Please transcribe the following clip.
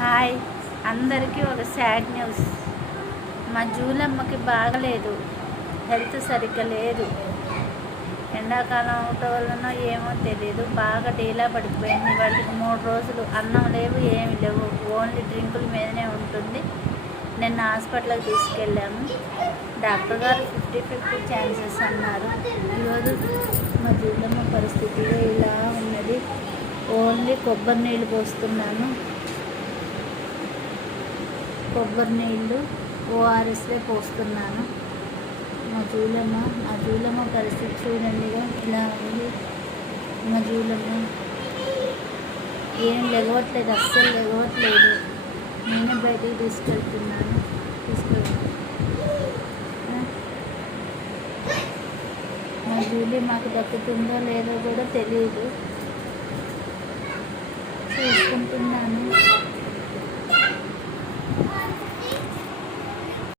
Hi. అందరికీ ఒక sad news. మా జూలమ్మకి బాగలేదు. హెల్త్ సరిగ్గా లేదు. ఎండాకాలం అవటం వలన ఏమో తెలియదు బాగా డీలా పడిపోయింది. వాళ్ళకి మూడు రోజులు అన్నం లేవు ఏమి లేవు. ఓన్లీ డ్రింకుల మీదనే ఉంటుంది. నిన్న హాస్పిటల్కి తీసుకెళ్ళాము. డాక్టర్ గారు ఫిఫ్టీ ఫిఫ్టీ ఛాన్సెస్ అన్నారు. ఈరోజు మా జూలమ్మ పరిస్థితి ఇలా ఉన్నది. ఓన్లీ కొబ్బరి నీళ్ళు పోస్తున్నాను. కొబ్బరి నీళ్ళు ఓఆర్ఎస్లే పోస్తున్నాను. మా జూలమ్మ మా జూలమ్మ పరిస్థితి చూడండిగా ఇలా ఉంది. మా జూలమ్మ ఏం లెగవట్లేదు అస్సలు లెగవట్లేదు. నేనే బయటకు తీసుకెళ్తున్నాను తీసుకెళ్తాను మా జూలీ మాకు దక్కుతుందో లేదో కూడా తెలియదు చూసుకుంటున్నాను.